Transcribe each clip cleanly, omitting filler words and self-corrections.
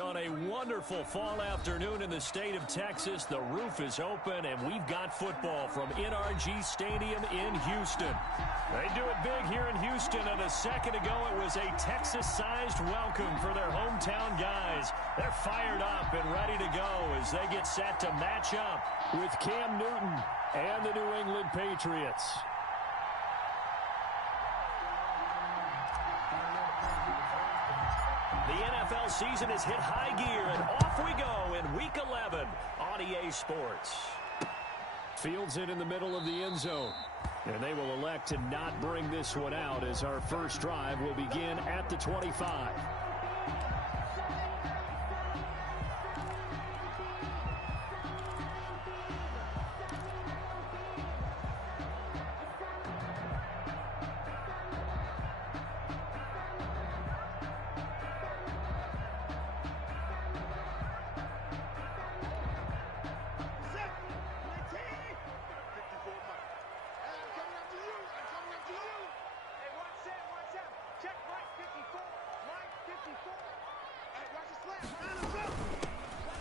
On a wonderful fall afternoon in the state of Texas, the roof is open, and we've got football from NRG Stadium in Houston. They do it big here in Houston, and a second ago it was a Texas-sized welcome for their hometown guys. They're fired up and ready to go as they get set to match up with Cam Newton and the New England Patriots. The NFL season has hit high gear, and off we go in Week 11 on EA Sports. Fields it in the middle of the end zone, and they will elect to not bring this one out as our first drive will begin at the 25.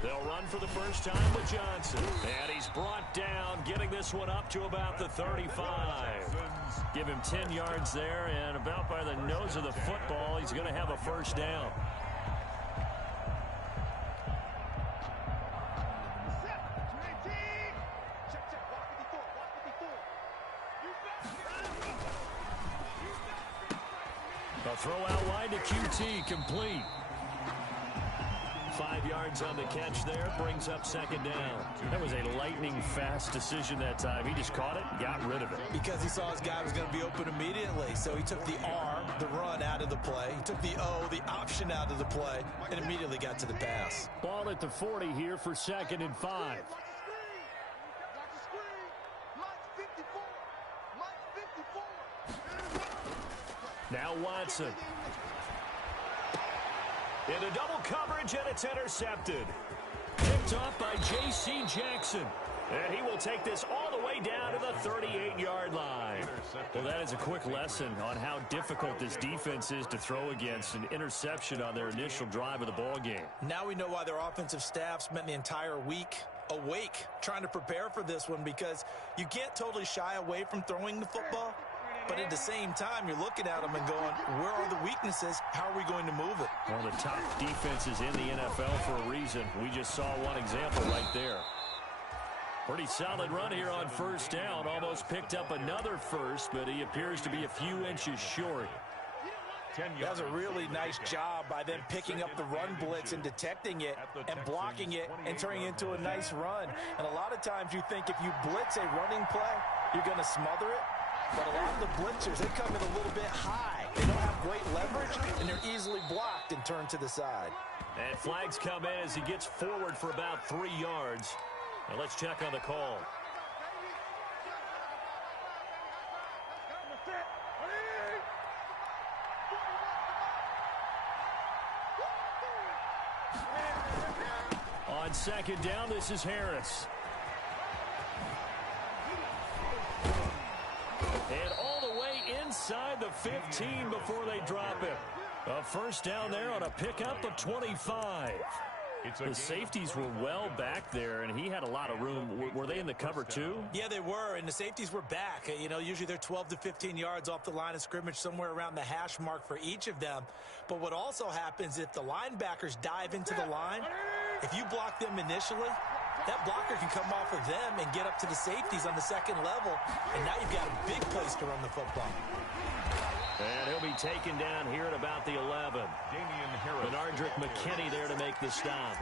They'll run for the first time with Johnson. And he's brought down, getting this one up to about the 35. Give him 10 yards there, and about by the nose of the football, he's going to have a first down. A throw out wide to QT, complete. 5 yards on the catch there, brings up second down. That was a lightning-fast decision that time. He just caught it, got rid of it. Because he saw his guy was going to be open immediately, so he took the R, the run, out of the play. He took the O, the option, out of the play, and immediately got to the pass. Ball at the 40 here for 2nd and 5. Now Watson. Into double coverage, and it's intercepted. Picked off by J.C. Jackson. And he will take this all the way down to the 38-yard line. Well, that is a quick lesson on how difficult this defense is to throw against. An interception on their initial drive of the ball game. Now we know why their offensive staff spent the entire week awake trying to prepare for this one, because you can't totally shy away from throwing the football. But at the same time, you're looking at them and going, where are the weaknesses? How are we going to move it? One of the top defenses in the NFL for a reason. We just saw one example right there. Pretty solid run here on first down. Almost picked up another first, but he appears to be a few inches short. That was a really nice job by them picking up the run blitz and detecting it and blocking it and turning it into a nice run. And a lot of times you think if you blitz a running play, you're going to smother it. But a lot of the blitzers, they come in a little bit high. They don't have great leverage, and they're easily blocked and turned to the side. And flags come in as he gets forward for about 3 yards. Now let's check on the call. On second down, this is Harris. And all the way inside the 15 before they drop it. A first down there on a pickup of 25. The safeties were well back there, and he had a lot of room. Were they in the cover too? Yeah, they were, and the safeties were back. You know, usually they're 12 to 15 yards off the line of scrimmage, somewhere around the hash mark for each of them. But what also happens if the linebackers dive into the line, if you block them initially, that blocker can come off of them and get up to the safeties on the second level, and now you've got a big place to run the football. And he'll be taken down here at about the 11. Bernardrick McKinney there to make the stop.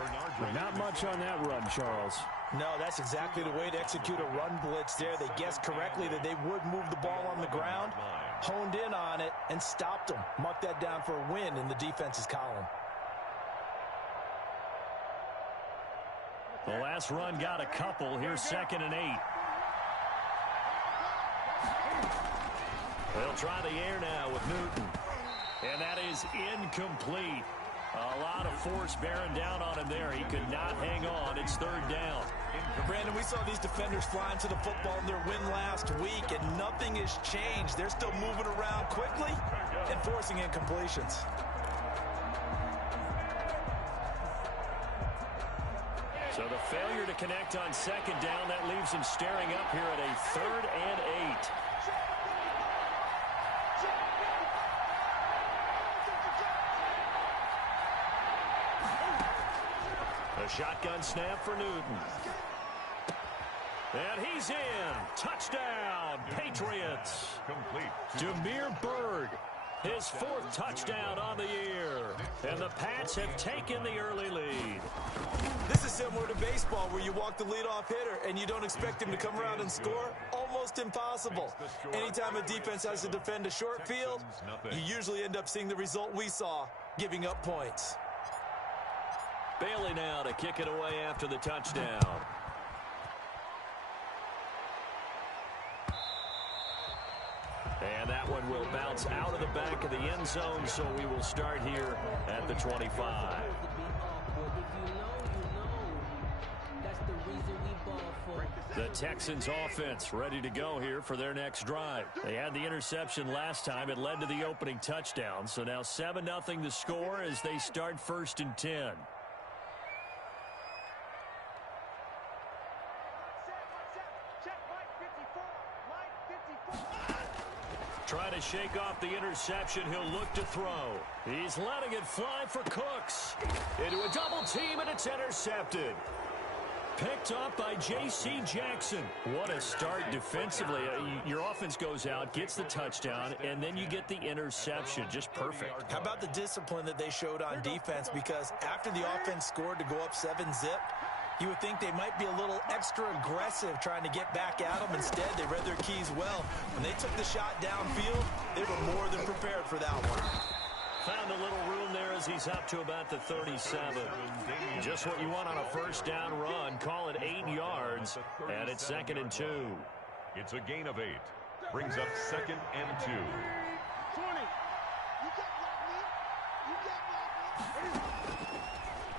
Not much on that run, Charles. No, that's exactly the way to execute a run blitz there. They guessed correctly that they would move the ball on the ground, honed in on it, and stopped them. Mark that down for a win in the defense's column. The last run got a couple. Here's 2nd and 8. They'll try the air now with Newton. And that is incomplete. A lot of force bearing down on him there. He could not hang on. It's 3rd down. Brandon, we saw these defenders flying to the football in their win last week, and nothing has changed. They're still moving around quickly and forcing incompletions. Failure to connect on second down. That leaves him staring up here at a 3rd and 8. A shotgun snap for Newton. And he's in. Touchdown, Patriots. Complete. Demir Bird, his 4th touchdown on the year. And the Pats have taken the early lead. This is similar to baseball where you walk the leadoff hitter and you don't expect him to come around and score. Almost impossible. Anytime a defense has to defend a short field, you usually end up seeing the result we saw, giving up points. Bailey now to kick it away after the touchdown. And that one will bounce out of the back of the end zone, so we will start here at the 25. The Texans offense ready to go here for their next drive. They had the interception last time. It led to the opening touchdown. So now 7-0 the score as they start 1st and 10. Trying to shake off the interception. He'll look to throw. He's letting it fly for Cooks. Into a double team, and it's intercepted. Picked up by J.C. Jackson. What a start defensively. Your offense goes out, gets the touchdown, and then you get the interception. Just perfect. How about the discipline that they showed on defense? Because after the offense scored to go up 7-zip, you would think they might be a little extra aggressive trying to get back at them. Instead, they read their keys well. When they took the shot downfield, they were more than prepared for that one. Found a little room there as he's up to about the 37. Just what you want on a 1st down run. Call it 8 yards, and it's 2nd and 2. It's a gain of 8. Brings up 2nd and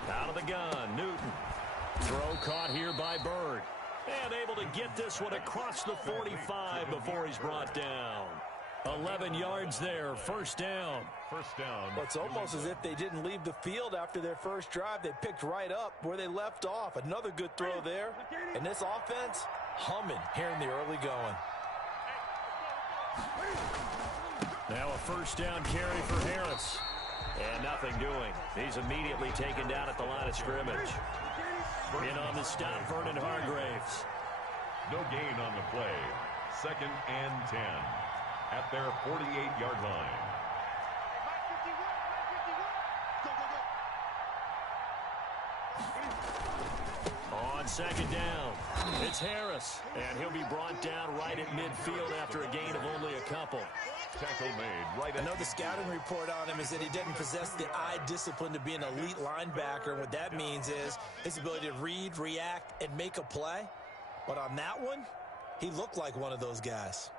2. Out of the gun, Newton. Throw caught here by Bird. And able to get this one across the 45 before he's brought down. 11 yards there, 1st down. First down. Well, it's almost as if they didn't leave the field after their first drive. They picked right up where they left off. Another good throw there. And this offense, humming here in the early going. Now a 1st down carry for Harris. And nothing doing. He's immediately taken down at the line of scrimmage. In on the stop, Vernon Hargraves. No gain on the play. 2nd and 10 at their 48-yard line. On 2nd down, it's Harris. And he'll be brought down right at midfield after a gain of only a couple. Tackle made right. I know the scouting report on him is that he didn't possess the eye discipline to be an elite linebacker. And what that means is his ability to read, react, and make a play. But on that one, he looked like one of those guys.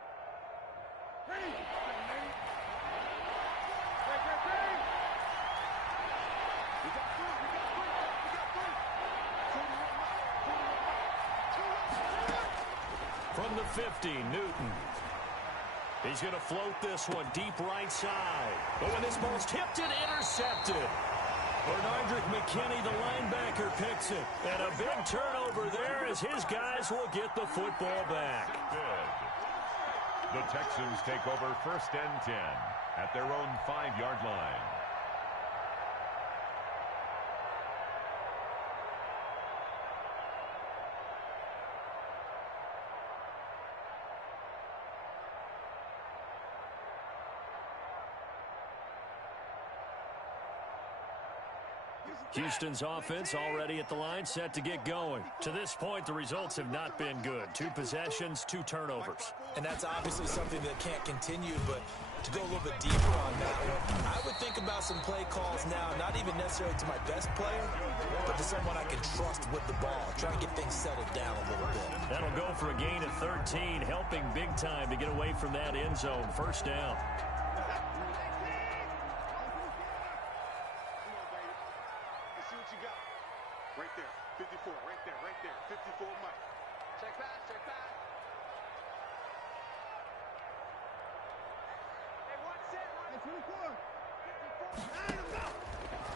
From the 50, Newton. He's going to float this one deep right side. But when this ball's tipped and intercepted, Bernardrick McKinney, the linebacker, picks it. And a big turnover there as his guys will get the football back. Good. The Texans take over 1st and 10 at their own 5-yard line. Houston's offense already at the line, set to get going. To this point, the results have not been good. 2 possessions, 2 turnovers. And that's obviously something that can't continue, but to go a little bit deeper on that one, I would think about some play calls now, not even necessarily to my best player, but to someone I can trust with the ball. Try to get things settled down a little bit. That'll go for a gain of 13, helping big time to get away from that end zone. 1st down.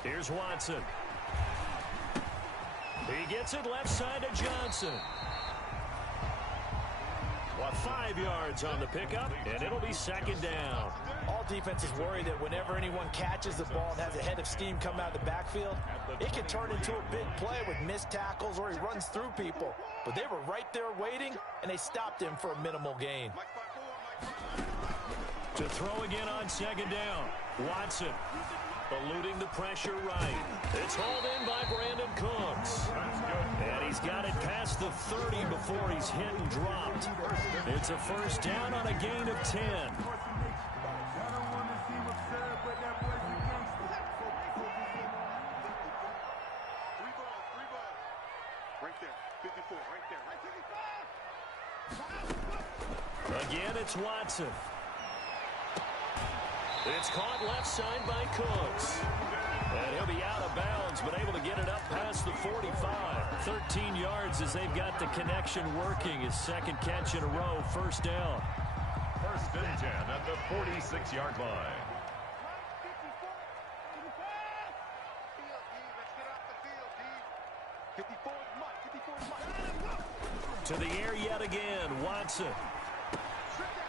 Here's Watson. He gets it left side to Johnson. 5 yards on the pickup, and it'll be second down. All defenses worry that whenever anyone catches the ball and has a head of steam come out of the backfield, it can turn into a big play with missed tackles or he runs through people. But they were right there waiting, and they stopped him for a minimal gain. To throw again on second down. Watson eluding the pressure right. It's hauled in by Brandon Cooks. And he's got it past the 30 before he's hit and dropped. It's a first down on a gain of 10. Again, it's Watson. It's caught left side by Cooks. And he'll be out of bounds, but able to get it up past the 45. 13 yards as they've got the connection working. His second catch in a row, first down. First and 10 at the 46-yard line. To the air yet again, Watson.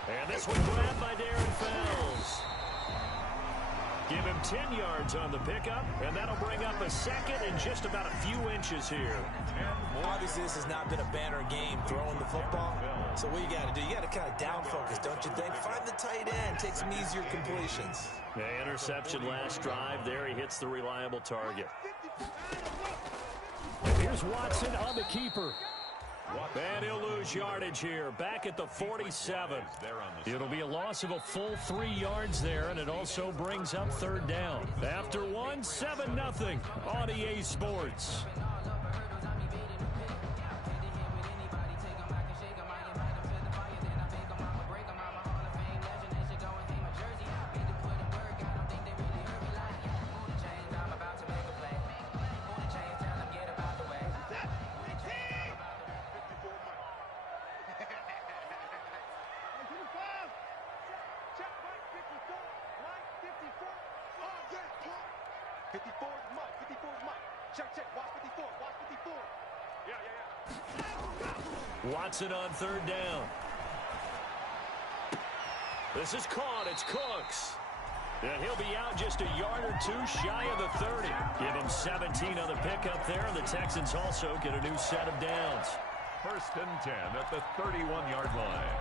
And this one grabbed by Darren Fells. Give him 10 yards on the pickup, and that'll bring up a second and just about a few inches here. Obviously, this has not been a banner game throwing the football. So what you got to do, you got to kind of down focus, don't you think? Find the tight end, take some easier completions. The interception last drive there. He hits the reliable target. Here's Watson on the keeper. And he'll lose yardage here, back at the 47. It'll be a loss of a full 3 yards there, and it also brings up third down. After one, 7-0 on EA Sports. Watson on third down. This is caught. It's Cooks. And he'll be out just a yard or two shy of the 30. Give him 17 on the pickup there, and the Texans also get a new set of downs. First and 10 at the 31-yard line.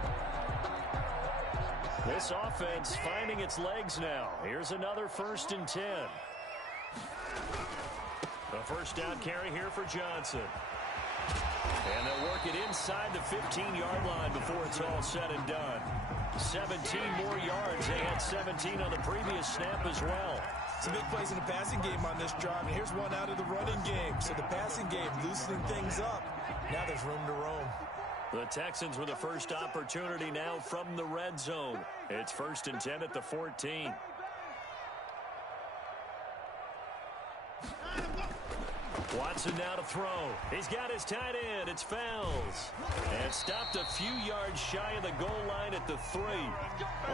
This offense finding its legs now. Here's another first and 10. A first down carry here for Johnson. And they'll work it inside the 15-yard line before it's all said and done. 17 more yards. They had 17 on the previous snap as well. Some big plays in the passing game on this drive. And here's one out of the running game. So the passing game loosening things up. Now there's room to roam. The Texans with the first opportunity now from the red zone. It's first and 10 at the 14. Watson now to throw. He's got his tight end. It's Fells. And stopped a few yards shy of the goal line at the 3.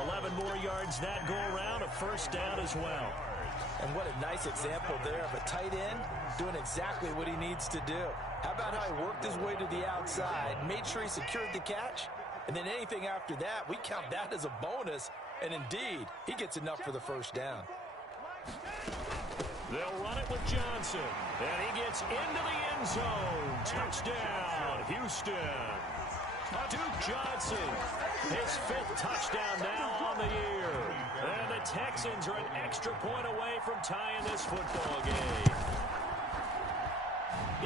11 more yards that go around. A first down as well. And what a nice example there of a tight end doing exactly what he needs to do. How about how he worked his way to the outside, made sure he secured the catch, and then anything after that, we count that as a bonus. And indeed, he gets enough for the first down. They'll run it with Johnson. And he gets into the end zone. Touchdown, Houston. Duke Johnson, his 5th touchdown now on the year. And the Texans are an extra point away from tying this football game.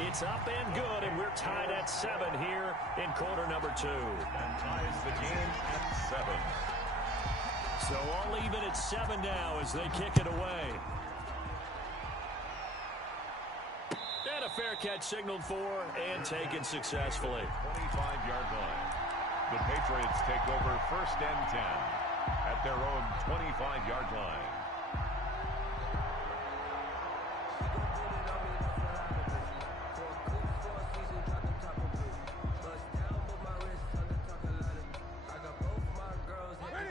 It's up and good, and we're tied at 7 here in quarter number 2. And ties the game at 7. So all even at 7 now as they kick it away. And a fair catch signaled for and taken successfully. 25-yard line. The Patriots take over first and 10 at their own 25-yard line.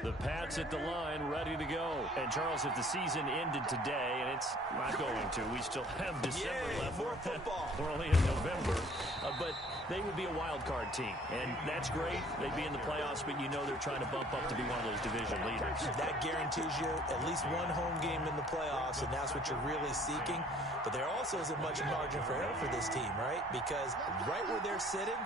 The Pats Pats at the line, ready to go. And, Charles, if the season ended today, and it's not going to, we still have December left. More football. We're only in November. But they would be a wild card team, and that's great. They'd be in the playoffs, but you know they're trying to bump up to be one of those division leaders. That guarantees you at least one home game in the playoffs, and that's what you're really seeking. But there also isn't much margin for error for this team, right? Because right where they're sitting,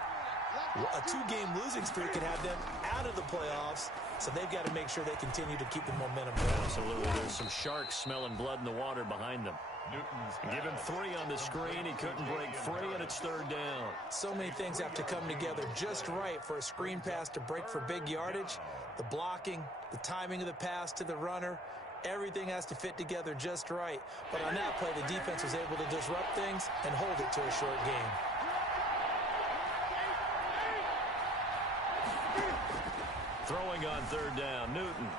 a two-game losing streak could have them out of the playoffs, so they've got to make sure they continue to keep the momentum going. Absolutely. There's some sharks smelling blood in the water behind them. Give him 3 on the screen. He couldn't break free, and it's third down. So many things have to come together just right for a screen pass to break for big yardage. The blocking, the timing of the pass to the runner, everything has to fit together just right. But on that play, the defense was able to disrupt things and hold it to a short game. Throwing on third down, Newton.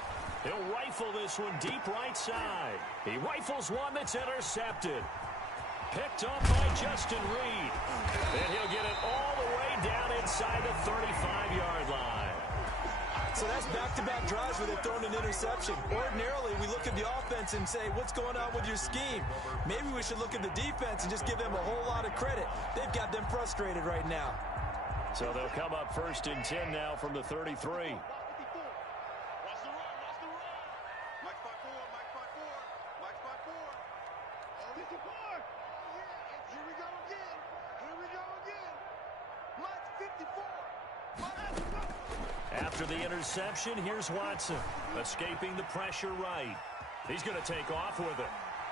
He'll rifle this one deep right side. He rifles one that's intercepted. Picked up by Justin Reed. And he'll get it all the way down inside the 35-yard line. So that's back-to-back drives where they've thrown an interception. Ordinarily, we look at the offense and say, what's going on with your scheme? Maybe we should look at the defense and just give them a whole lot of credit. They've got them frustrated right now. So they'll come up 1st and 10 now from the 33. After the interception, here's Watson, escaping the pressure right. He's going to take off with it.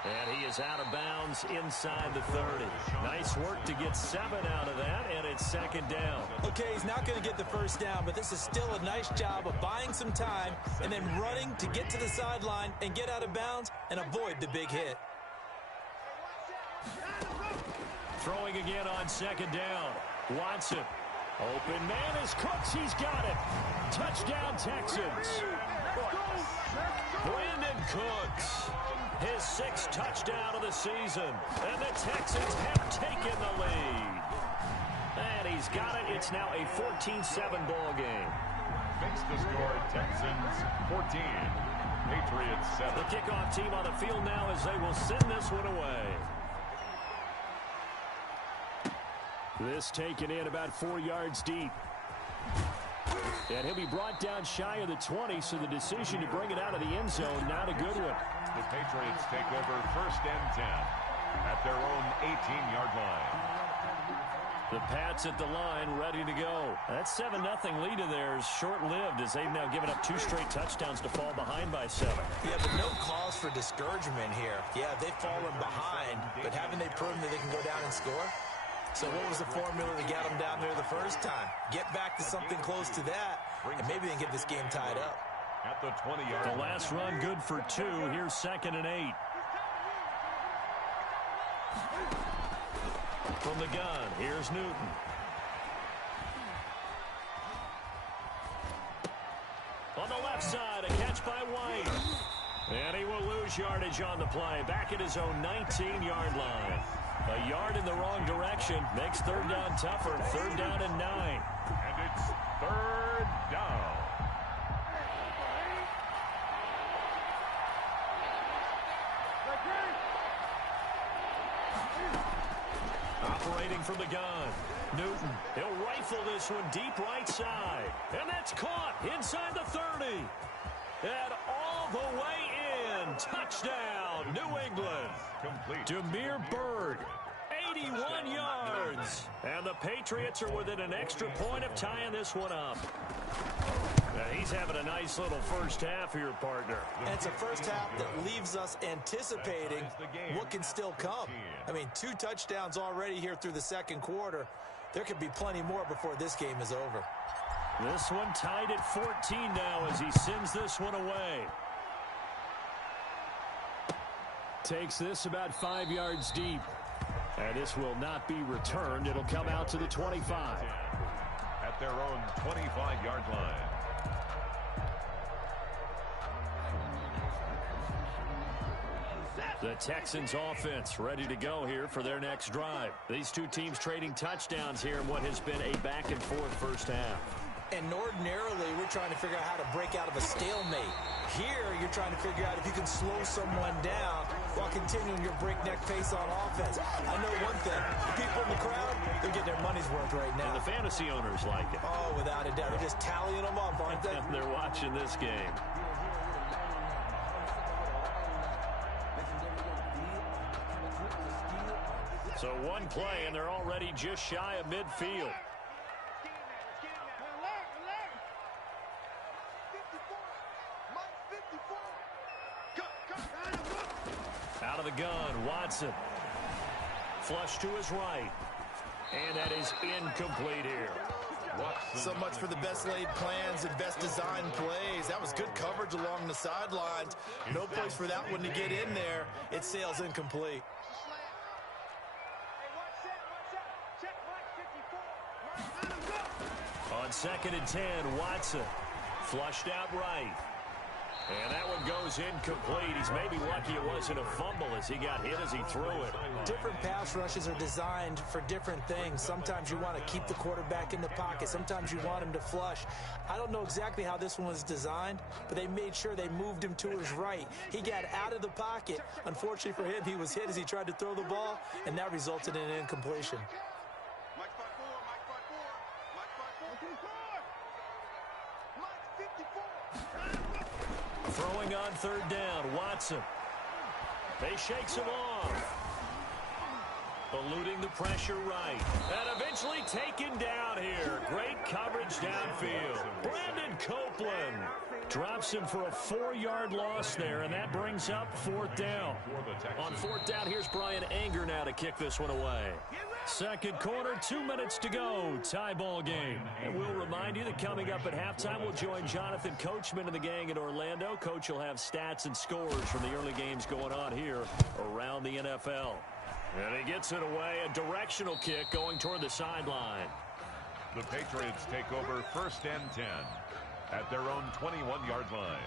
And he is out of bounds inside the 30. Nice work to get 7 out of that, and it's second down. Okay, he's not going to get the first down, but this is still a nice job of buying some time and then running to get to the sideline and get out of bounds and avoid the big hit. Throwing again on second down. Watson. Open man is Cooks. He's got it. Touchdown, Texans. Brandon Cooks. His 6th touchdown of the season. And the Texans have taken the lead. And he's got it. It's now a 14-7 ball game. Makes the score Texans 14. Patriots 7. The kickoff team on the field now as they will send this one away. This taken in about 4 yards deep. And he'll be brought down shy of the 20, so the decision to bring it out of the end zone, not a good one. The Patriots take over 1st and 10 at their own 18-yard line. The Pats at the line, ready to go. That 7-0 lead of theirs short-lived as they've now given up 2 straight touchdowns to fall behind by 7. Yeah, but no cause for discouragement here. Yeah, they've fallen behind, but haven't they proven that they can go down and score? So what was the formula to get them down there the first time? Get back to something close to that, and maybe they can get this game tied up. At the 20-yard line. The last run good for 2. Here's 2nd and 8. From the gun, here's Newton. On the left side, a catch by White. And he will lose yardage on the play. Back at his own 19-yard line. A yard in the wrong direction makes third down tougher. 3rd down and 9. And it's 3rd down. Operating from the gun. Newton, he'll rifle this one deep right side. And that's caught inside the 30. And all the way in. Touchdown, New England. Complete. Demir Bird, 81 yards. And the Patriots are within an extra point of tying this one up. Now he's having a nice little first half here, partner. And it's a first half that leaves us anticipating what can still come. I mean, 2 touchdowns already here through the second quarter. There could be plenty more before this game is over. This one tied at 14 now as he sends this one away. Takes this about 5 yards deep. And this will not be returned. It'll come out to the 25. At their own 25-yard line. The Texans offense ready to go here for their next drive. These 2 teams trading touchdowns here in what has been a back-and-forth first half. And ordinarily, we're trying to figure out how to break out of a stalemate. you're trying to figure out if you can slow someone down while continuing your breakneck pace on offense. I know one thing. The people in the crowd, they're getting their money's worth right now. And the fantasy owners like it. Oh, without a doubt. They're just tallying them up, aren't they? And they're watching this game. So one play, and they're already just shy of midfield. Out of the gun, Watson. Flush to his right. And that is incomplete here. So much for the best laid plans and best designed plays. That was good coverage along the sidelines. No place for that one to get in there. It sails incomplete. On 2nd and 10, Watson flushed out right. And that one goes incomplete. He's maybe lucky it wasn't a fumble as he got hit as he threw it. Different pass rushes are designed for different things. Sometimes you want to keep the quarterback in the pocket. Sometimes you want him to flush. I don't know exactly how this one was designed, but they made sure they moved him to his right. He got out of the pocket. Unfortunately for him, he was hit as he tried to throw the ball, and that resulted in an incompletion. Throwing on 3rd down, Watson. They shakes him off. Eluding the pressure right. And eventually taken down here. Great coverage downfield. Brandon Copeland drops him for a 4-yard loss there, and that brings up 4th down. On 4th down, here's Brian Anger now to kick this one away. 2nd quarter, 2 minutes to go. Tie ball game. And we'll remind you that coming up at halftime, we'll join Jonathan Coachman and the gang in Orlando. Coach will have stats and scores from the early games going on here around the NFL. And he gets it away. A directional kick going toward the sideline. The Patriots take over 1st and 10 at their own 21-yard line.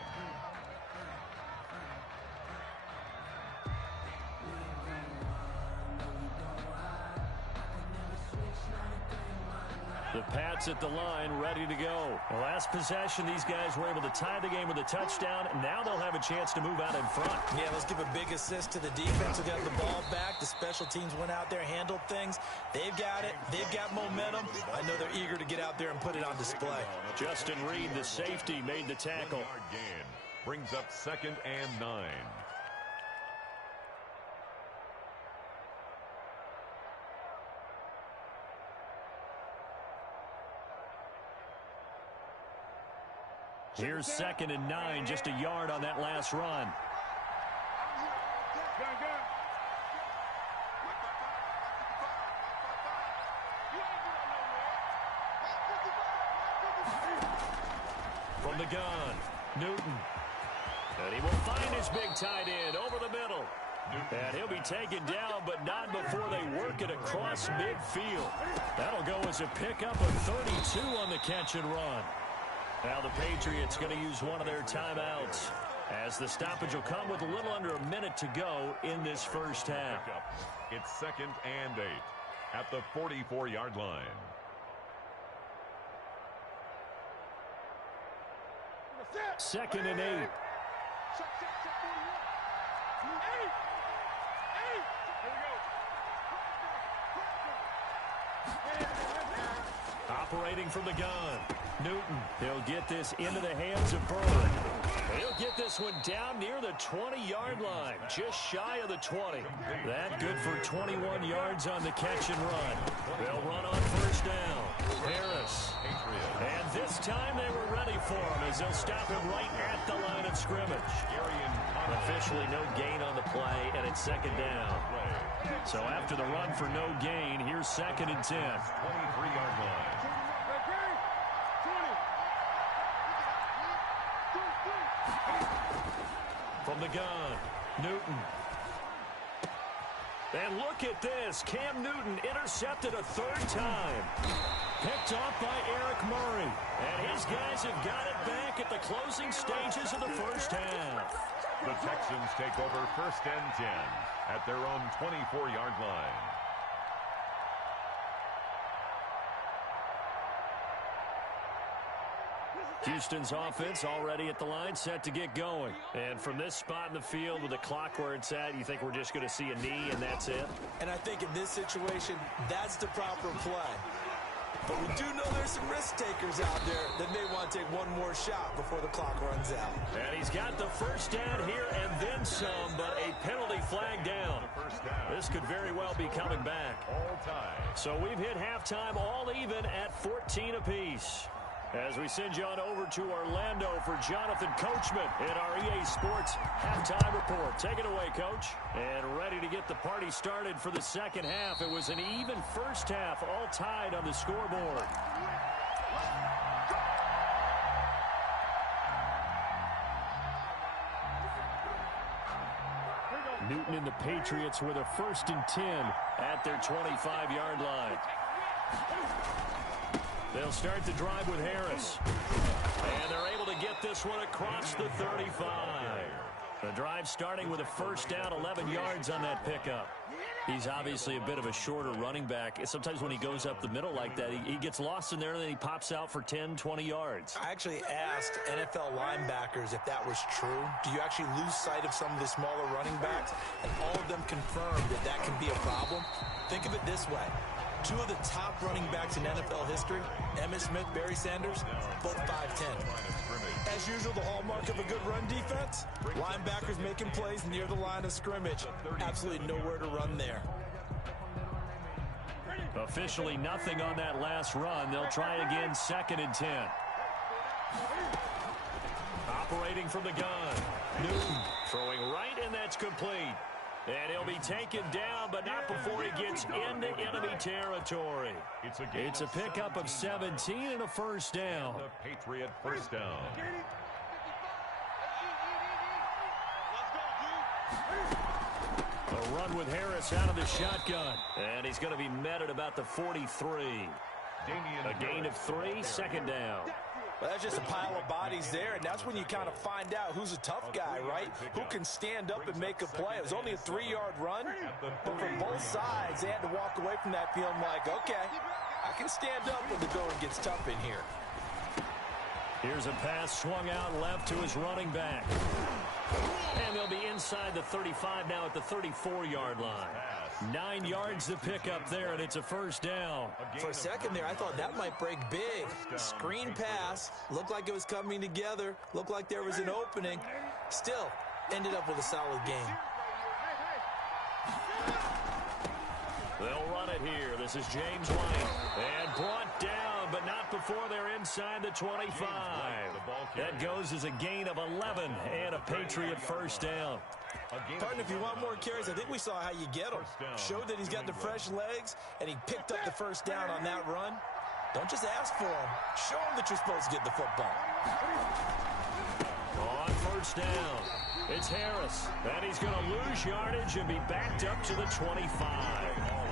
The Pats at the line, ready to go. The last possession, these guys were able to tie the game with a touchdown. Now they'll have a chance to move out in front. Yeah, let's give a big assist to the defense who got the ball back. The special teams went out there, handled things. They've got it. They've got momentum. I know they're eager to get out there and put it on display. Justin Reed, the safety, made the tackle. 1-yard gain brings up 2nd and 9. Here's 2nd and 9, just a yard on that last run. From the gun, Newton. And he will find his big tight end over the middle. And he'll be taken down, but not before they work it across midfield. That'll go as a pickup of 32 on the catch and run. Now the Patriots going to use one of their timeouts as the stoppage will come with a little under a minute to go in this first half. It's 2nd and 8 at the 44-yard line. Second and 8. Operating from the gun, Newton. He'll get this into the hands of Bird. He'll get this one down near the 20-yard line, just shy of the 20. That good for 21 yards on the catch and run. They'll run on 1st down. Harris. And this time they were ready for him as they'll stop him right at the line of scrimmage. Officially no gain on the play, and it's 2nd down. So after the run for no gain, here's 2nd and 10. 23-yard line. From the gun, Newton. And look at this. Cam Newton intercepted a 3rd time. Picked off by Eric Murray. And his guys have got it back at the closing stages of the first half. The Texans take over 1st and 10 at their own 24-yard line. Houston's offense already at the line, set to get going. And from this spot in the field with the clock where it's at, you think we're just going to see a knee and that's it? And I think in this situation, that's the proper play. But we do know there's some risk takers out there that may want to take one more shot before the clock runs out. And he's got the first down here and then some, but a penalty flag down. This could very well be coming back. So we've hit halftime all even at 14 apiece. As we send you on over to Orlando for Jonathan Coachman in our EA Sports Halftime Report. Take it away, Coach. And ready to get the party started for the second half. It was an even first half, all tied on the scoreboard. Newton and the Patriots with a 1st and 10 at their 25-yard line. They'll start the drive with Harris. And they're able to get this one across the 35. The drive starting with a first down, 11 yards on that pickup. He's obviously a bit of a shorter running back. Sometimes when he goes up the middle like that, he gets lost in there and then he pops out for 10, 20 yards. I actually asked NFL linebackers if that was true. Do you actually lose sight of some of the smaller running backs? And all of them confirmed that that can be a problem. Think of it this way. 2 of the top running backs in NFL history, Emmitt Smith, Barry Sanders, both 5'10". As usual, the hallmark of a good run defense, linebackers making plays near the line of scrimmage. Absolutely nowhere to run there. Officially nothing on that last run. They'll try again, 2nd and 10. Operating from the gun. Newton throwing right, and that's complete. And he'll be taken down, but not before he gets into enemy territory. It's a pickup of 17 and a first down. The Patriot first down. A run with Harris out of the shotgun. And he's going to be met at about the 43. A gain of 3, 2nd down. Well, that's just a pile of bodies there, and that's when you kind of find out who's a tough guy, right? Who can stand up and make a play. It was only a 3-yard run, but from both sides, they had to walk away from that feeling like, okay, I can stand up when the going gets tough in here. Here's a pass swung out left to his running back. And they'll be inside the 35 now at the 34-yard line. 9 yards to pick up there, and it's a first down. For a second there, I thought that might break big. Screen pass, looked like it was coming together, looked like there was an opening. Still, ended up with a solid game. They'll run it here. This is James White. And brought down, but not before they're inside the 25. That goes as a gain of 11 and a Patriot first down. Partner, if you want more carries, I think we saw how you get him. Showed that he's got the fresh legs, and he picked up the first down on that run. Don't just ask for him. Show him that you're supposed to get the football. On first down, it's Harris. And he's going to lose yardage and be backed up to the 25.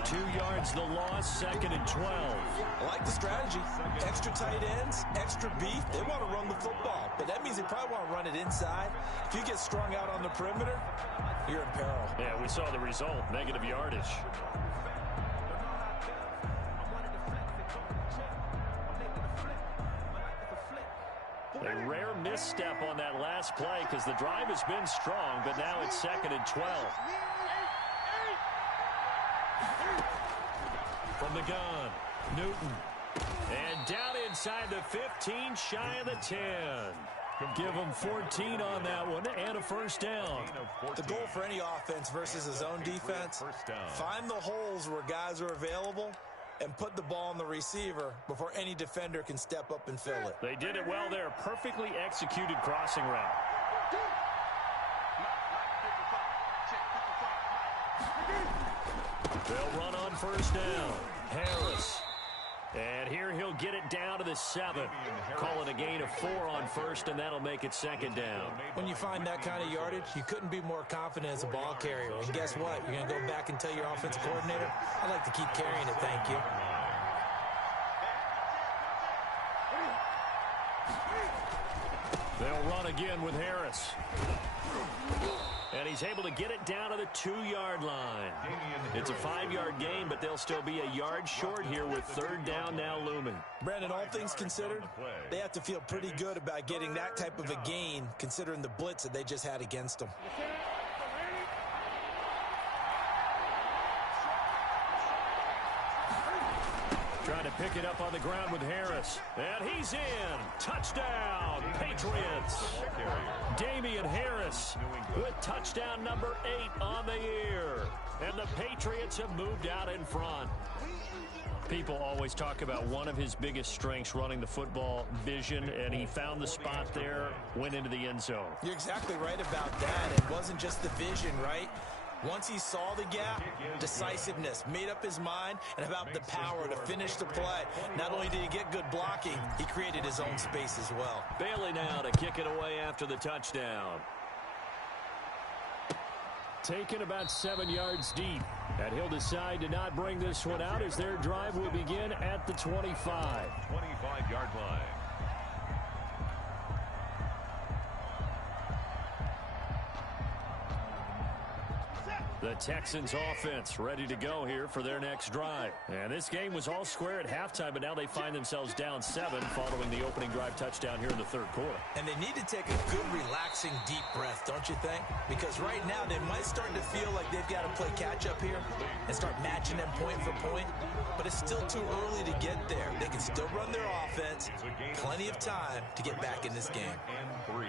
2 yards the loss, 2nd and 12. I like the strategy. Extra tight ends, extra beef. They want to run the football, but that means they probably want to run it inside. If you get strung out on the perimeter, you're in peril. Yeah, we saw the result, negative yardage. A rare misstep on that last play because the drive has been strong, but now it's 2nd and 12. From the gun, Newton. And down inside the 15, shy of the 10. Give him 14 on that one and a first down. The goal for any offense versus a zone defense, find the holes where guys are available and put the ball on the receiver before any defender can step up and fill it. They did it well there. Perfectly executed crossing route. They'll run on first down. Harris. And here he'll get it down to the 7. Call it a gain of 4 on first, and that'll make it 2nd down. When you find that kind of yardage, you couldn't be more confident as a ball carrier. And guess what? You're going to go back and tell your offensive coordinator, I'd like to keep carrying it, thank you. They'll run again with Harris. And he's able to get it down to the 2-yard line. It's a 5-yard gain, but they'll still be a yard short here with third down now looming. Brandon, all things considered, they have to feel pretty good about getting that type of a gain, considering the blitz that they just had against them. Trying to pick it up on the ground with Harris. And he's in. Touchdown, Patriots. Damian Harris with touchdown number 8 on the year. And the Patriots have moved out in front. People always talk about one of his biggest strengths, running the football, vision, and he found the spot there, went into the end zone. You're exactly right about that. It wasn't just the vision, right? Once he saw the gap, decisiveness, made up his mind, and about the power to finish the play. Not only did he get good blocking, he created his own space as well. Bailey now to kick it away after the touchdown. Taken about 7 yards deep. And he'll decide to not bring this one out as their drive will begin at the 25. 25-yard line. The Texans offense ready to go here for their next drive. And this game was all square at halftime, but now they find themselves down 7 following the opening drive touchdown here in the third quarter. And they need to take a good, relaxing, deep breath, don't you think? Because right now they might start to feel like they've got to play catch-up here and start matching them point for point. But it's still too early to get there. They can still run their offense. Plenty of time to get back in this game. And 3.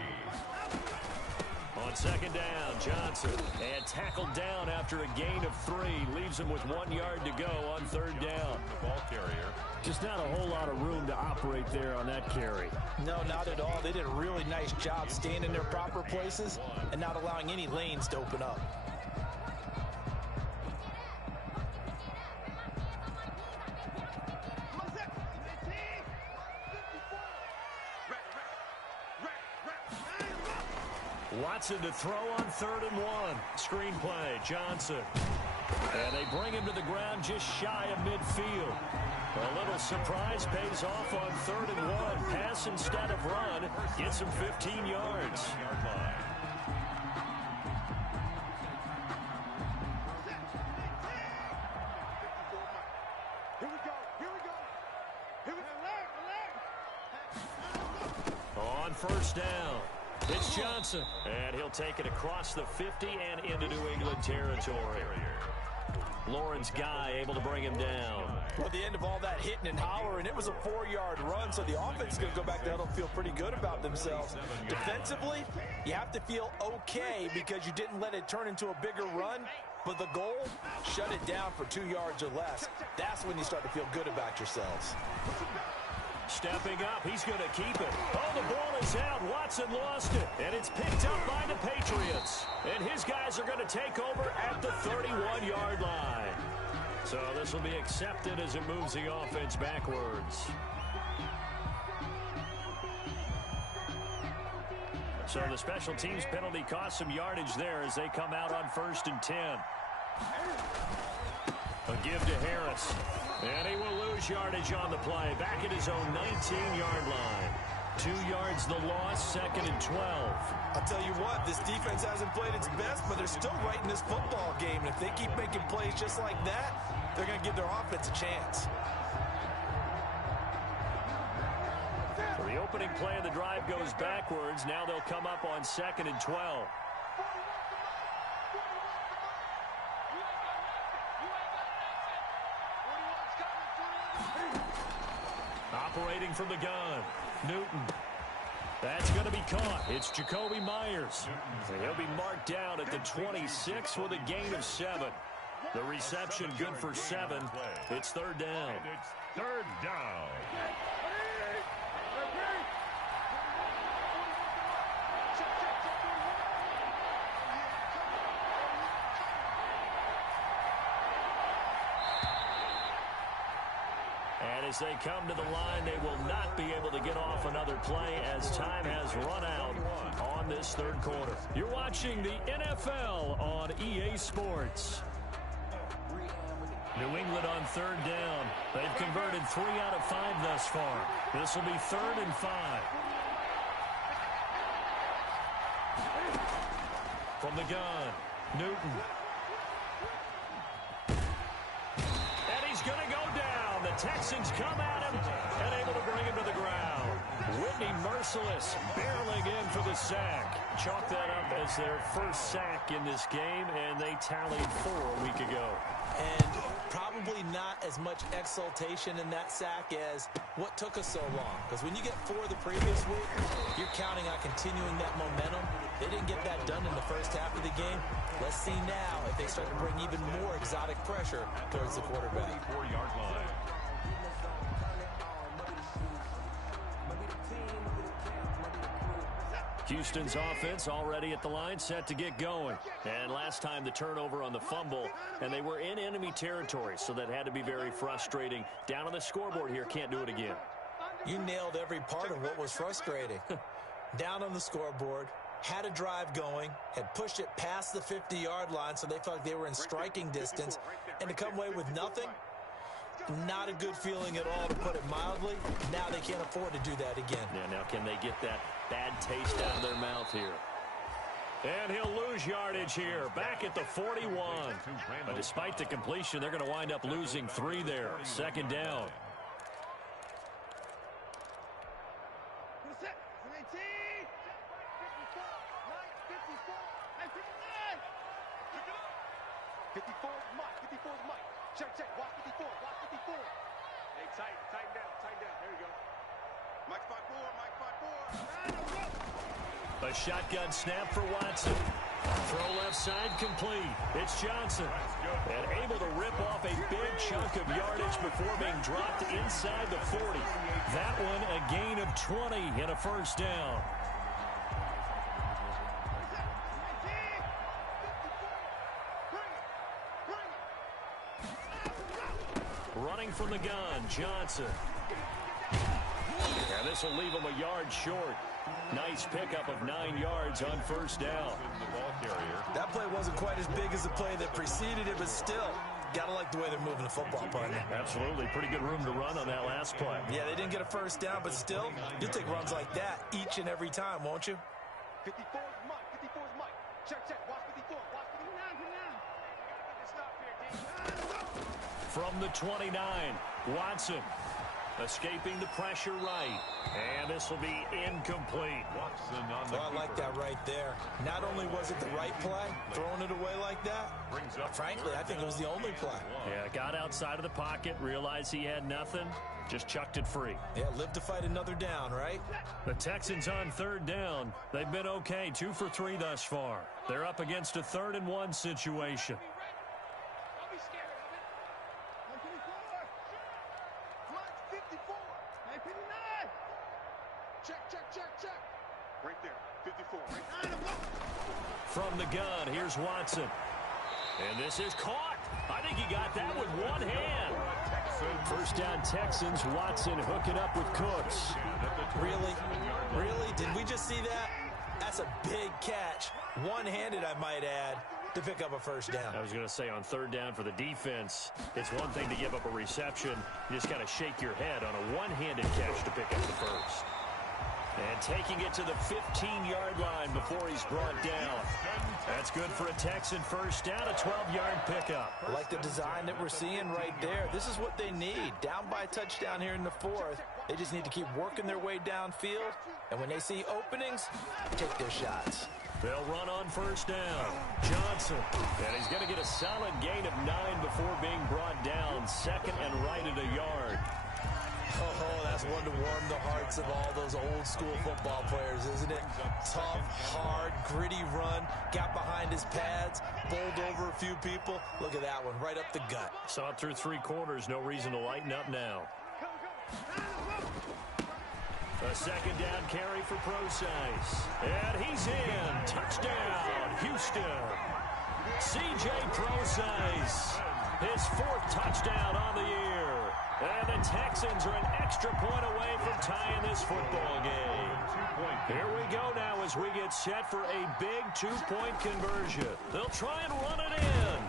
On second down, Johnson. And tackled down after a gain of 3. Leaves him with 1 yard to go on third down. The ball carrier. Just not a whole lot of room to operate there on that carry. No, not at all. They did a really nice job staying in their proper places and not allowing any lanes to open up. Watson to throw on 3rd and 1. Screen play, Johnson. And they bring him to the ground just shy of midfield. A little surprise pays off on 3rd and 1. Pass instead of run. Gets him 15 yards. On first down. It's Johnson, and he'll take it across the 50 and into New England territory. Lawrence Guy able to bring him down. Well, at the end of all that hitting and hollering, it was a 4-yard run, so the offense is going to go back there and feel pretty good about themselves. Defensively, you have to feel okay because you didn't let it turn into a bigger run, but the goal, shut it down for 2 yards or less. That's when you start to feel good about yourselves. Stepping up, he's going to keep it. Oh, the ball is out. Watson lost it, and it's picked up by the Patriots. And his guys are going to take over at the 31-yard line. So this will be accepted as it moves the offense backwards. So the special teams penalty cost some yardage there as they come out on 1st and 10. A give to Harris. And he will lose yardage on the play. Back at his own 19-yard line. 2 yards the loss, 2nd and 12. I'll tell you what, this defense hasn't played its best, but they're still right in this football game. And if they keep making plays just like that, they're going to give their offense a chance. So the opening play of the drive goes backwards. Now they'll come up on 2nd and 12. Operating from the gun, Newton. That's going to be caught. It's Jacoby Myers. He'll be marked down at the 26 with a gain of 7. The reception good for 7. It's 3rd down. And it's 3rd down. And as they come to the line, they will not be able to get off another play as time has run out on this 3rd quarter. You're watching the NFL on EA Sports. New England on 3rd down. They've converted 3 out of 5 thus far. This will be 3rd and 5. From the gun, Newton. And he's going to go down. The Texans come at him and able to bring him to the ground. Whitney Merciless barreling in for the sack. Chalk that up as their first sack in this game, and they tallied 4 a week ago. And probably not as much exultation in that sack as what took us so long. Because when you get 4 the previous week, you're counting on continuing that momentum. They didn't get that done in the first half of the game. Let's see now if they start to bring even more exotic pressure towards the quarterback. 4-yard line. Houston's offense already at the line, set to get going. And last time the turnover on the fumble, and they were in enemy territory, so that had to be very frustrating. Down on the scoreboard here, can't do it again. You nailed every part of what was frustrating. Down on the scoreboard, had a drive going, had pushed it past the 50-yard line, so they felt like they were in striking distance, and to come away with nothing, not a good feeling at all, to put it mildly. Now they can't afford to do that again. Yeah, now can they get that bad taste out of their mouth here? And he'll lose yardage here, back at the 41. But despite the completion, they're going to wind up losing 3 there. Second down. Check. Watch 54. Hey, tighten down. There you go. Mike 5-4. A shotgun snap for Watson. Throw left side complete. It's Johnson. And able to rip off a big chunk of yardage before being dropped inside the 40. That one a gain of 20 and a first down. Running from the gun, Johnson. And this will leave him a yard short. Nice pickup of 9 yards on first down. That play wasn't quite as big as the play that preceded it, but still, gotta like the way they're moving the football, partner. Absolutely. Pretty good room to run on that last play. Yeah, they didn't get a first down, but still, you'll take runs like that each and every time, won't you? 54 is Mike. Check. Watch 54. Watch 59. From the 29, Watson escaping the pressure right. And this will be incomplete. Watson on the I like that right there. Not only was it the right play, throwing it away like that, frankly, I think it was the only play. Yeah, got outside of the pocket, realized he had nothing, just chucked it free. Yeah, live to fight another down, right? The Texans on third down. They've been okay, 2 for 3 thus far. They're up against a 3rd and 1 situation. Check. Right there. 54. From the gun, here's Watson. And this is caught. I think he got that with one hand. First down Texans. Watson hooking up with Cooks. Really? Did we just see that? That's a big catch. One-handed, I might add, to pick up a first down. I was going to say, on third down for the defense, it's one thing to give up a reception. You just got to shake your head on a one-handed catch to pick up the first. And taking it to the 15-yard line before he's brought down. That's good for a Texan first down, a 12-yard pickup. I like the design that we're seeing right there. This is what they need. Down by a touchdown here in the 4th. They just need to keep working their way downfield. And when they see openings, take their shots. They'll run on first down. Johnson. And he's going to get a solid gain of 9 before being brought down. Second and right at a yard. Oh, that's one to warm the hearts of all those old-school football players, isn't it? Tough, hard, gritty run. Got behind his pads, bowled over a few people. Look at that one, right up the gut. Saw it through 3 quarters. No reason to lighten up now. A second down carry for Procise. And he's in. Touchdown, Houston. C.J. Procise, his 4th touchdown on the year. And the Texans are an extra point away from tying this football game. Here we go now as we get set for a big 2-point conversion. They'll try and run it in.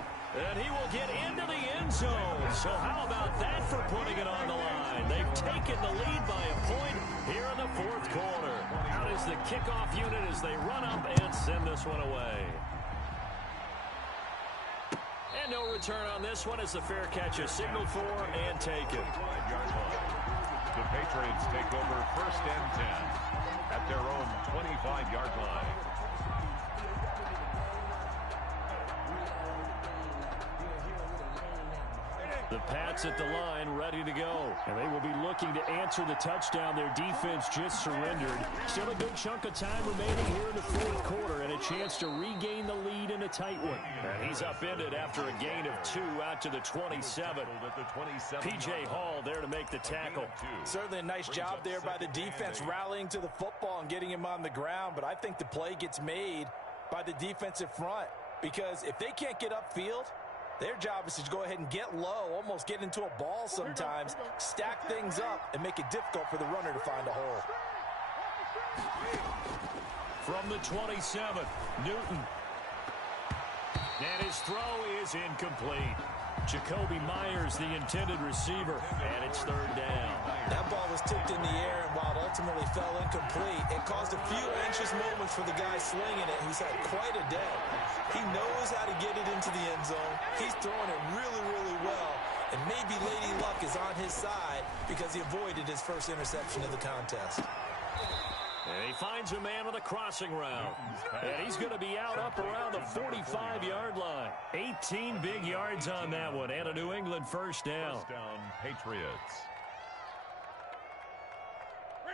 And he will get into the end zone. So how about that for putting it on the line? They've taken the lead by a point here in the 4th quarter. Out is the kickoff unit as they run up and send this one away. no return on this one as the fair catch is signaled for and taken. The Patriots take over first and 10 at their own 25-yard line. The Pats at the line, ready to go. And they will be looking to answer the touchdown their defense just surrendered. Still a good chunk of time remaining here in the fourth quarter and a chance to regain the lead in a tight one. And he's upended after a gain of 2 out to the 27. P.J. Hall there to make the tackle. Certainly a nice job there by the defense rallying to the football and getting him on the ground. But I think the play gets made by the defensive front because if they can't get upfield, their job is to go ahead and get low, almost get into a ball sometimes, stack things up, and make it difficult for the runner to find a hole. From the 27, Newton. And his throw is incomplete. Jacoby Myers, the intended receiver, and it's third down. That ball was tipped in the air, and while it ultimately fell incomplete, it caused a few anxious moments for the guy slinging it, who's had quite a day. He knows how to get it into the end zone. He's throwing it really, really well, and maybe Lady Luck is on his side because he avoided his first interception of the contest. And he finds a man on the crossing route. And he's going to be out up around the 45-yard line. 18 big yards on that one, and a New England first down. First down, Patriots.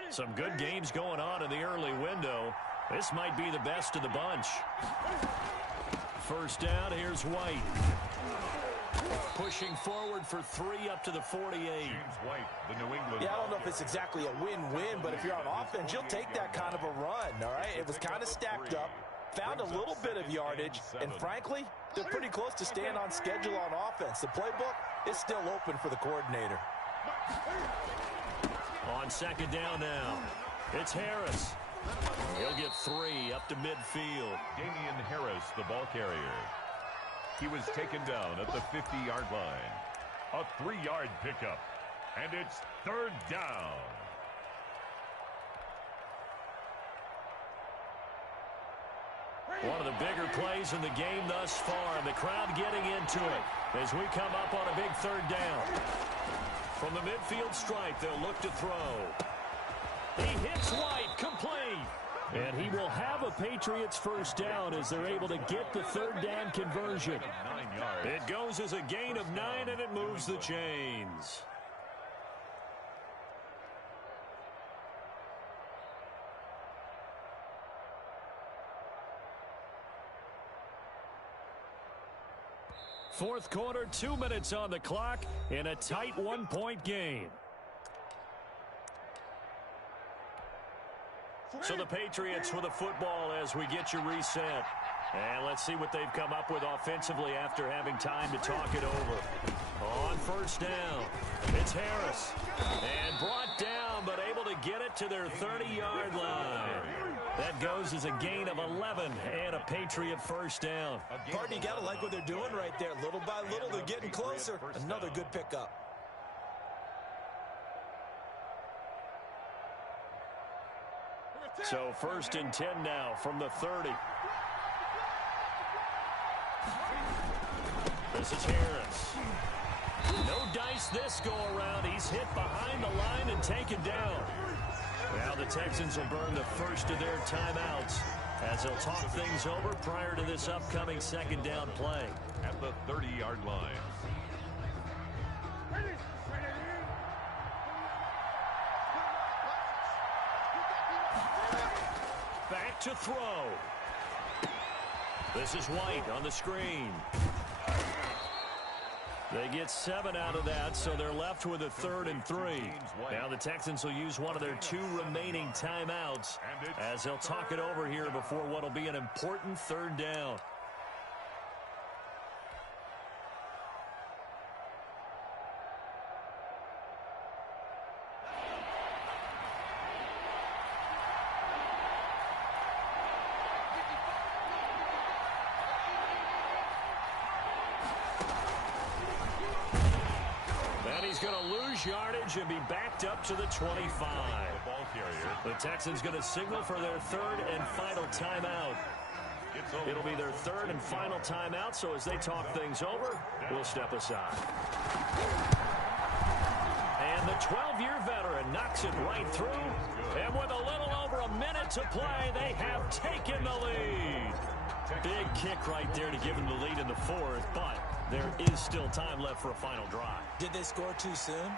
Some good games going on in the early window. This might be the best of the bunch. First down, here's White. Pushing forward for 3 up to the 48. James White, the New England. Yeah, I don't know if it's exactly a win-win, but if you're on offense, you'll take that kind of a run, all right? It was kind of stacked up, found a little bit of yardage, and frankly, they're pretty close to staying on schedule on offense. The playbook is still open for the coordinator. On second down now, it's Harris. He'll get 3 up to midfield. Damian Harris, the ball carrier. He was taken down at the 50-yard line. A 3-yard pickup, and it's third down. One of the bigger plays in the game thus far, and the crowd getting into it as we come up on a big third down. From the midfield stripe, they'll look to throw. He hits White, complete. And he will have a Patriots first down as they're able to get the third down conversion. 9 yards. It goes as a gain of 9, and it moves the chains. Fourth quarter, 2 minutes on the clock in a tight 1-point game. So the Patriots with the football as we get you reset. And let's see what they've come up with offensively after having time to talk it over. On first down, it's Harris. And brought down, but able to get it to their 30-yard line. That goes as a gain of 11 and a Patriot first down. Pardon, you got to like what they're doing right there. Little by little, they're getting closer. Another good pickup. So first and 10 now from the 30. This is Harris. No dice this go around. He's hit behind the line and taken down. Now the Texans will burn the first of their timeouts as they'll talk things over prior to this upcoming second down play. At the 30-yard line. Back to throw. This is White on the screen. They get 7 out of that, so they're left with a 3rd and 3. Now the Texans will use one of their 2 remaining timeouts as they'll talk it over here before what will be an important third down. He's going to lose yardage and be backed up to the 25. The ball carrier. The Texans going to signal for their 3rd and final timeout. It'll be their third and final timeout, so as they talk things over, we'll step aside. And the 12-year veteran knocks it right through. And with a little over a minute to play, they have taken the lead. Big kick right there to give them the lead in the fourth, but there is still time left for a final drive. Did they score too soon?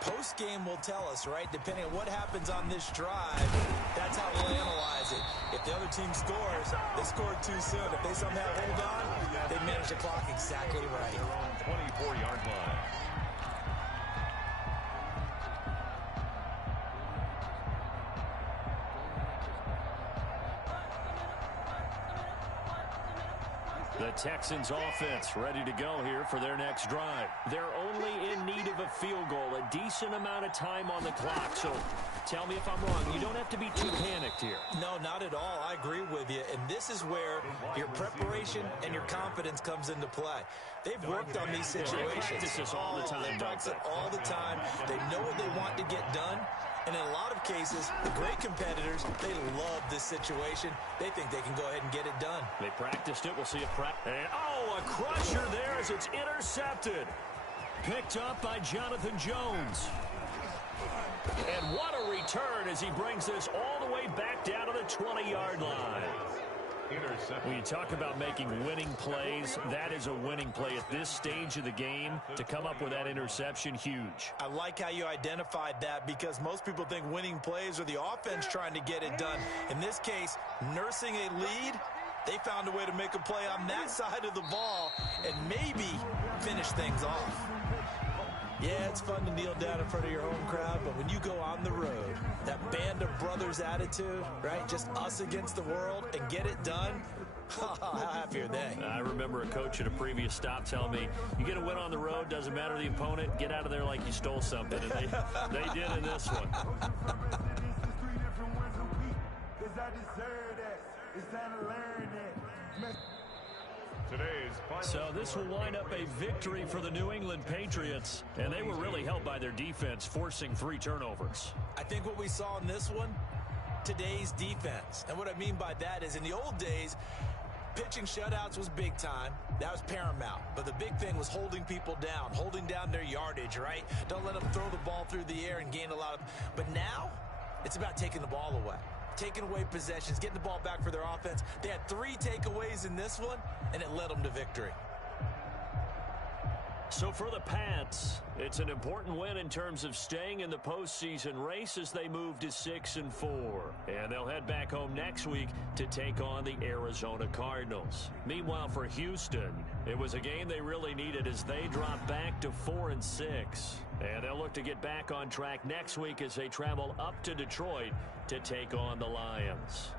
Post-game will tell us, right? Depending on what happens on this drive, that's how we'll analyze it. If the other team scores, they scored too soon. If they somehow hold on, they manage the clock exactly right. Their own 24-yard line. The Texans offense ready to go here for their next drive. They're only in need of a field goal, a decent amount of time on the clock. So tell me if I'm wrong. You don't have to be too panicked here. No, not at all. I agree with you. And this is where your preparation and your confidence comes into play. They've worked on these situations. They practice this all the time. They practice it all the time. They know what they want to get done. And in a lot of cases, the great competitors, they love this situation. They think they can go ahead and get it done. They practiced it. We'll see it. And, a crusher there as it's intercepted. Picked up by Jonathan Jones. And what a return as he brings this all the way back down to the 20-yard line. When you talk about making winning plays, that is a winning play at this stage of the game. To come up with that interception, huge. I like how you identified that because most people think winning plays are the offense trying to get it done. In this case, nursing a lead, they found a way to make a play on that side of the ball and maybe finish things off. Yeah, it's fun to kneel down in front of your home crowd, but when you go on the road, that band of brothers attitude, right, just us against the world and get it done, how happy are they? I remember a coach at a previous stop telling me, you get a win on the road, doesn't matter the opponent, get out of there like you stole something, and they did in this one. So this will wind up a victory for the New England Patriots, and they were really helped by their defense, forcing 3 turnovers. I think what we saw in this one, today's defense. And what I mean by that is in the old days, pitching shutouts was big time. That was paramount. But the big thing was holding people down, holding down their yardage, right? Don't let them throw the ball through the air and gain a lot of... But now, it's about taking the ball away. Taking away possessions, getting the ball back for their offense. They had 3 takeaways in this one, and it led them to victory. So for the Pats, it's an important win in terms of staying in the postseason race as they move to 6-4. And they'll head back home next week to take on the Arizona Cardinals. Meanwhile, for Houston, it was a game they really needed as they dropped back to 4-6. And they'll look to get back on track next week as they travel up to Detroit to take on the Lions.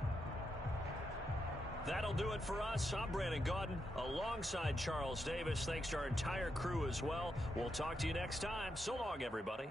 That'll do it for us. I'm Brandon Gotw alongside Charles Davis. Thanks to our entire crew as well. We'll talk to you next time. So long, everybody.